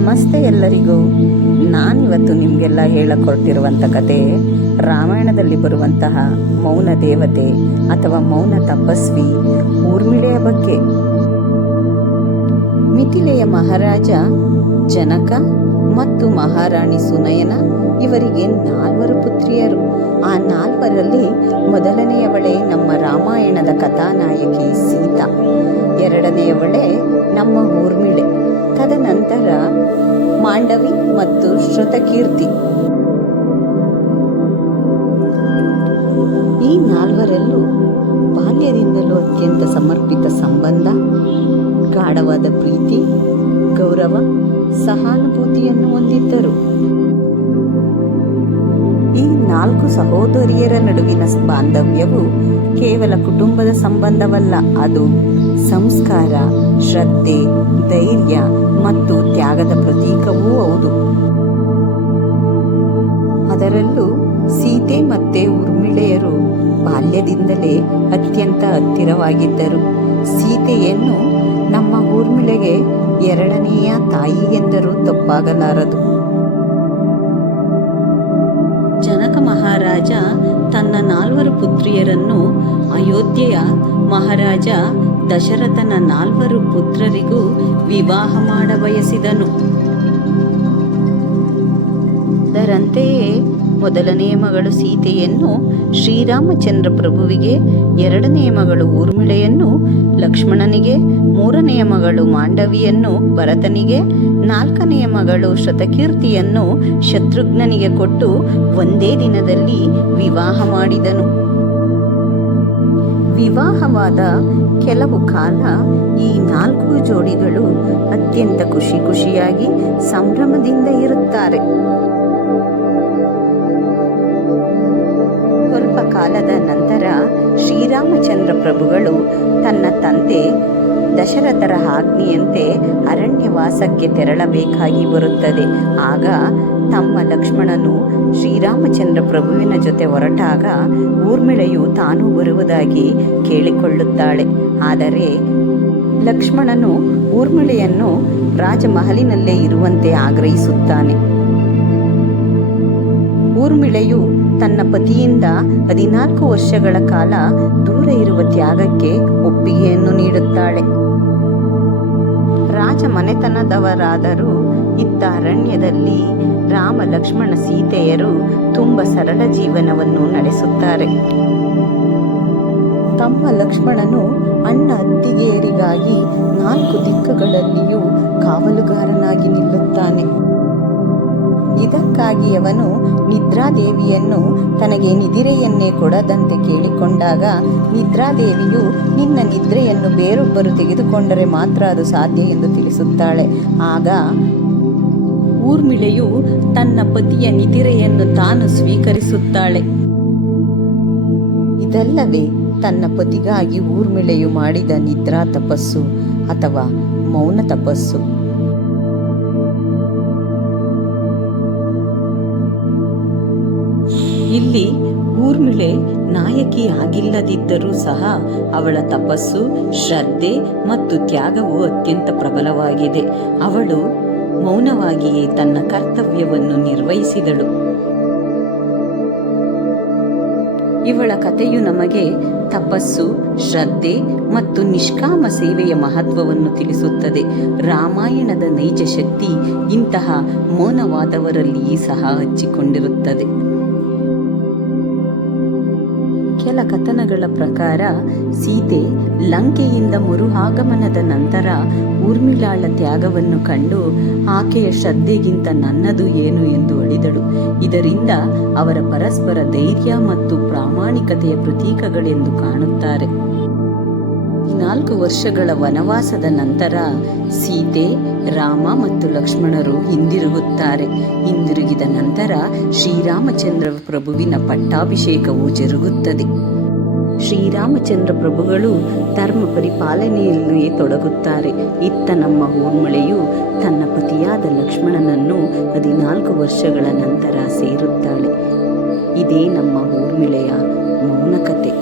ನಮಸ್ತೆ ಎಲ್ಲರಿಗೂ. ನಾನಿವತ್ತು ನಿಮಗೆಲ್ಲ ಹೇಳಕೊಡ್ತಿರುವಂಥ ಕತೆ ರಾಮಾಯಣದಲ್ಲಿ ಬರುವಂತಹ ಮೌನ ದೇವತೆ ಅಥವಾ ಮೌನ ತಪಸ್ವಿ ಊರ್ಮಿಳೆಯ ಬಗ್ಗೆ. ಮಿಥಿಲೆಯ ಮಹಾರಾಜ, ಜನಕ ಮತ್ತು ಮಹಾರಾಣಿ ಸುನಯನ ಇವರಿಗೆ ನಾಲ್ವರು ಪುತ್ರಿಯರು. ಆ ನಾಲ್ವರಲ್ಲಿ ಮೊದಲನೆಯವಳೆ ನಮ್ಮ ರಾಮಾಯಣದ ಕಥಾನಾಯಕಿ ಸೀತಾ. ಎರಡನೆಯವಳೆ ನಮ್ಮ ಊರ್ಮಿಳೆ ತದನಂತರ ಮಾಂಡವಿ ಮತ್ತು ಶ್ರುತಕೀರ್ತಿ. ಈ ನಾಲ್ವರಲ್ಲೂ ಬಾಲ್ಯದಿಂದಲೂ ಅತ್ಯಂತ ಸಮರ್ಪಿತ ಸಂಬಂಧ, ಗಾಢವಾದ ಪ್ರೀತಿ, ಗೌರವ ಸಹಾನುಭೂತಿಯನ್ನು ಹೊಂದಿದ್ದರು. ಈ ನಾಲ್ಕು ಸಹೋದರಿಯರ ನಡುವಿನ ಬಾಂಧವ್ಯವು ಕೇವಲ ಕುಟುಂಬದ ಸಂಬಂಧವಲ್ಲ, ಅದು ಸಂಸ್ಕಾರ ಶ್ರದ್ಧೆ, ಧೈರ್ಯ ಮತ್ತು ತ್ಯಾಗದ ಪ್ರತೀಕವೂ ಹೌದು. ಅದರಲ್ಲೂ ಸೀತೆ ಮತ್ತೆ ಉರ್ಮಿಳೆಯರು ಬಾಲ್ಯದಿಂದಲೇ ಅತ್ಯಂತ ಹತ್ತಿರವಾಗಿದ್ದರು. ಸೀತೆಯನ್ನು ನಮ್ಮ ಊರ್ಮಿಳೆಗೆ ಎರಡನೆಯ ತಾಯಿ ಎಂದರೂ ತಪ್ಪಾಗಲಾರದು. ಜನಕ ಮಹಾರಾಜ ತನ್ನ ನಾಲ್ವರು ಪುತ್ರಿಯರನ್ನು ಅಯೋಧ್ಯೆಯ ಮಹಾರಾಜ ದಶರಥನ ನಾಲ್ವರು ಪುತ್ರರಿಗೂ ವಿವಾಹ ಮಾಡಬಯಸಿದನು. ಅದರಂತೆಯೇ ಮೊದಲನೆಯ ಮಗಳು ಸೀತೆಯನ್ನು ಶ್ರೀರಾಮಚಂದ್ರ ಪ್ರಭುವಿಗೆ ಎರಡನೆಯ ಮಗಳು ಊರ್ಮಿಳೆಯನ್ನು, ಲಕ್ಷ್ಮಣನಿಗೆ ಮೂರನೆಯ ಮಗಳು ಮಾಂಡವಿಯನ್ನು, ಭರತನಿಗೆ ನಾಲ್ಕನೆಯ ಮಗಳು ಶತಕೀರ್ತಿಯನ್ನು ಶತ್ರುಘ್ನನಿಗೆ ಕೊಟ್ಟು ಒಂದೇ ದಿನದಲ್ಲಿ ವಿವಾಹ ಮಾಡಿದನು. ವಿವಾಹವಾದ ಕೆಲವು ಕಾಲ ಈ ನಾಲ್ಕು ಜೋಡಿಗಳು ಅತ್ಯಂತ ಖುಷಿ ಖುಷಿಯಾಗಿ ಸಂಭ್ರಮದಿಂದ ಇರುತ್ತಾರೆ. ಸ್ವಲ್ಪ ಕಾಲದ ನಂತರ ಶ್ರೀರಾಮಚಂದ್ರ ಪ್ರಭುಗಳು ತನ್ನ ತಂದೆ ದಶರಥರ ಆಜ್ಞೆಯಂತೆ ಅರಣ್ಯವಾಸಕ್ಕೆ ತೆರಳಬೇಕಾಗಿ ಬರುತ್ತದೆ. ಆಗ ತಮ್ಮ ಲಕ್ಷ್ಮಣನು ಶ್ರೀರಾಮಚಂದ್ರ ಪ್ರಭುವಿನ ಜೊತೆ ಹೊರಟಾಗ ಊರ್ಮಿಳೆಯು ತಾನು ಬರುವುದಾಗಿ ಕೇಳಿಕೊಳ್ಳುತ್ತಾಳೆ. ಆದರೆ ಲಕ್ಷ್ಮಣನು ಊರ್ಮಿಳೆಯನ್ನು ರಾಜಮಹಲಿನಲ್ಲೇ ಇರುವಂತೆ ಆಗ್ರಹಿಸುತ್ತಾನೆ. ಊರ್ಮಿಳೆಯು ತನ್ನ ಪತಿಯಿಂದ ಹದಿನಾಲ್ಕು ವರ್ಷಗಳ ಕಾಲ ದೂರ ಇರುವ ತ್ಯಾಗಕ್ಕೆ ಒಪ್ಪಿಗೆಯನ್ನು ನೀಡುತ್ತಾಳೆ ರಾಜ ಮನೆತನದವರಾದರೂ ಇತ್ತ ಅರಣ್ಯದಲ್ಲಿ ರಾಮ ಲಕ್ಷ್ಮಣ ಸೀತೆಯರು ತುಂಬ ಸರಳ ಜೀವನವನ್ನು ನಡೆಸುತ್ತಾರೆ. ತಮ್ಮ ಲಕ್ಷ್ಮಣನು ಅಣ್ಣ ಅತ್ತಿಗೆಯರಿಗಾಗಿ ನಾಲ್ಕು ದಿಕ್ಕುಗಳಲ್ಲಿಯೂ ಕಾವಲುಗಾರನಾಗಿ ನಿಲ್ಲುತ್ತಾನೆ. ಇದಕ್ಕಾಗಿ ಅವನು ನಿದ್ರಾದೇವಿಯನ್ನು ತನಗೆ ನಿದಿರೆಯನ್ನೇ ಕೊಡದಂತೆ ಕೇಳಿಕೊಂಡಾಗ ನಿದ್ರಾದೇವಿಯು ನಿನ್ನ ನಿದ್ರೆಯನ್ನು ಬೇರೊಬ್ಬರು ತೆಗೆದುಕೊಂಡರೆ ಮಾತ್ರ ಅದು ಸಾಧ್ಯ ಎಂದು ತಿಳಿಸುತ್ತಾಳೆ. ಆಗ ಊರ್ಮಿಳೆಯು ತನ್ನ ಪತಿಯ ನಿದಿರೆಯನ್ನು ತಾನು ಸ್ವೀಕರಿಸುತ್ತಾಳೆ. ಇದಲ್ಲವೇ ತನ್ನ ಪತಿಗಾಗಿ ಊರ್ಮಿಳೆಯು ಮಾಡಿದ ನಿದ್ರಾ ತಪಸ್ಸು ಅಥವಾ ಮೌನ ತಪಸ್ಸು. ಇಲ್ಲಿ ಊರ್ಮಿಳೆ ನಾಯಕಿಯಾಗಿಲ್ಲದಿದ್ದರೂ ಸಹ ಅವಳ ತಪಸ್ಸು, ಶ್ರದ್ಧೆ ಮತ್ತು ತ್ಯಾಗವು ಅತ್ಯಂತ ಪ್ರಬಲವಾಗಿದೆ. ಅವಳು ಮೌನವಾಗಿಯೇ ತನ್ನ ಕರ್ತವ್ಯವನ್ನು ನಿರ್ವಹಿಸಿದಳು. ಇವಳ ಕಥೆಯು ನಮಗೆ ತಪಸ್ಸು, ಶ್ರದ್ಧೆ ಮತ್ತು ನಿಷ್ಕಾಮ ಸೇವೆಯ ಮಹತ್ವವನ್ನು ತಿಳಿಸುತ್ತದೆ. ರಾಮಾಯಣದ ನೈಜ ಶಕ್ತಿ ಇಂತಹ ಮೌನವಾದವರಲ್ಲಿಯೇ ಸಹ ಹಚ್ಚಿಕೊಂಡಿರುತ್ತದೆ. ಕೆಲ ಕಥನಗಳ ಪ್ರಕಾರ, ಸೀತೆ ಲಂಕೆಯಿಂದ ಮರುಹಾಗಮನದ ನಂತರ ಊರ್ಮಿಳಾಳ ತ್ಯಾಗವನ್ನು ಕಂಡು ಆಕೆಯ ಶ್ರದ್ಧೆಗಿಂತ ನನ್ನದು ಏನು ಎಂದು ಅಳಿದಳು. ಇದರಿಂದ ಅವರ ಪರಸ್ಪರ ಧೈರ್ಯ ಮತ್ತು ಪ್ರಾಮಾಣಿಕತೆಯ ಪ್ರತೀಕಗಳೆಂದು ಕಾಣುತ್ತಾರೆ. ನಾಲ್ಕು ವರ್ಷಗಳ ವನವಾಸದ ನಂತರ ಸೀತೆ, ರಾಮ ಮತ್ತು ಲಕ್ಷ್ಮಣರು ಹಿಂದಿರುಗುತ್ತಾರೆ. ಹಿಂದಿರುಗಿದ ನಂತರ ಶ್ರೀರಾಮಚಂದ್ರ ಪ್ರಭುವಿನ ಪಟ್ಟಾಭಿಷೇಕವು ಜರುಗುತ್ತದೆ. ಶ್ರೀರಾಮಚಂದ್ರ ಪ್ರಭುಗಳು ಧರ್ಮ ಪರಿಪಾಲನೆಯಲ್ಲಿಯೇ ತೊಡಗುತ್ತಾರೆ. ಇತ್ತ ನಮ್ಮ ಊರ್ಮಿಳೆಯು ತನ್ನ ಪತಿಯಾದ ಲಕ್ಷ್ಮಣನನ್ನು ಹದಿನಾಲ್ಕು ವರ್ಷಗಳ ನಂತರ ಸೇರುತ್ತಾಳೆ. ಇದೇ ನಮ್ಮ ಊರ್ಮಿಳೆಯ ಮೌನ ಕತೆ